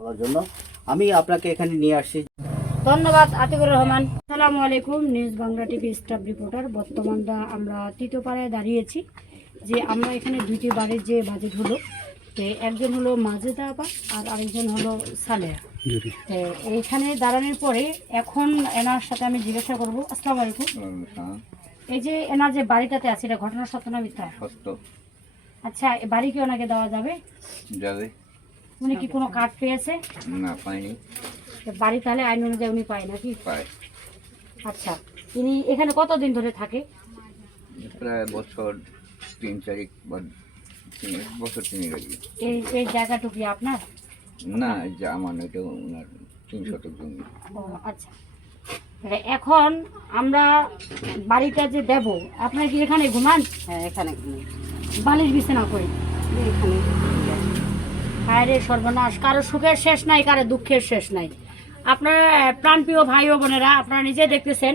করার জন্য আমি আপনাকে এখানে নিয়ে আসছি। ধন্যবাদ আতিকুর রহমান। সালামু আলাইকুম news Bangla TV staff reporter. বর্তমান আমরা তৃতীয়পাড়ায় দাঁড়িয়েছি যে আমরা এখানে দুইটি বাড়ির যে বাজেট হলো তো একজন হলো মাজেদা আপা আর আরেকজন হলো সালেহা তো এইখানে দাঁড়ানোর পরে এখন এনার সাথে আমি জিজ্ঞাসা করব আসসালামু আলাইকুম। এই যে এনার যে বাড়িটাতে আছে এটা ঘটনা সত্য না মিথ্যা? সত্য। আচ্ছা বাড়ি কি ওনাকে দেওয়া যাবে? যাবে। উনি কি কোনো কার্ড পেয়েছে? না পাইনি। তো বাড়ি তাহলে আইন অনুযায়ী উনি পায় নাকি? পায়। আচ্ছা ইনি এখানে কতদিন ধরে থাকে? প্রায় বছর তিন চারিক বছর তিন এই এই জায়গাটুকু কি আপনার? না যে আমার এটা ওনার তিন শতক জমি। ও আচ্ছা। তাহলে এখন আমরা বাড়িটা যে দেব আপনার কি এখানে ঘুমান? হ্যাঁ এখানে বালিশ বিছানা করি এখানে হায়রে সর্বনাশ, কারও সুখের শেষ নাই, কারও দুঃখের শেষ নাই। আপনার প্রাণপ্রিয় ভাই ও বোনেরা, আপনারা নিজে দেখতেছেন,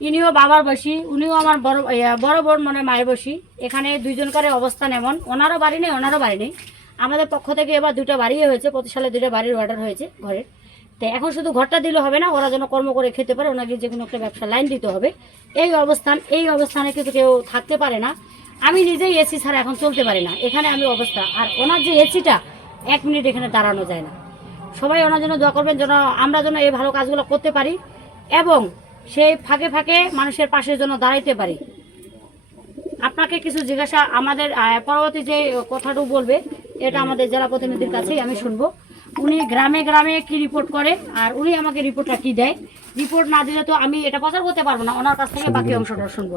ইনিও বাবার বসি উনিও আমার বড় বড় বোন মনে মায়ের বসি এখানে দুইজনকার অবস্থান এমন, ওনারও বাড়ি নেই, ওনারও বাড়ি নেই। আমাদের পক্ষ থেকে এবার দুটো বাড়ি হয়েছে প্রতি সালে দুটো বাড়ির অর্ডার হয়েছে ঘরের। তো এখন শুধু ঘরটা দিলে হবে না, ওরা যেন কর্ম করে খেতে পারে, ওনাকে যে কোনো একটা ব্যবসা লাইন দিতে হবে। এই অবস্থান, এই অবস্থানে কিন্তু কেউ থাকতে পারে না। আমি নিজেই এসি ছাড়া এখন চলতে পারি না, এখানে আমি অবস্থা। আর ওনার যে এসিটা এক মিনিট এখানে দাঁড়ানো যায় না। সবাই ওনার জন্য দোয়া করবেন যেন আমরা যেন এই ভালো কাজগুলো করতে পারি এবং সেই ফাঁকে ফাঁকে মানুষের পাশের জন্য দাঁড়াইতে পারি। আপনাকে কিছু জিজ্ঞাসা আমাদের পরবর্তী যে কথাটুকু বলবে এটা আমাদের জেলা প্রতিনিধির কাছেই আমি শুনব। উনি গ্রামে গ্রামে কি রিপোর্ট করে আর উনি আমাকে রিপোর্টটা কি দেয়? রিপোর্ট না দিলে তো আমি এটা প্রচার করতে পারব না। ওনার কাছ থেকে বাকি অংশটা শুনব।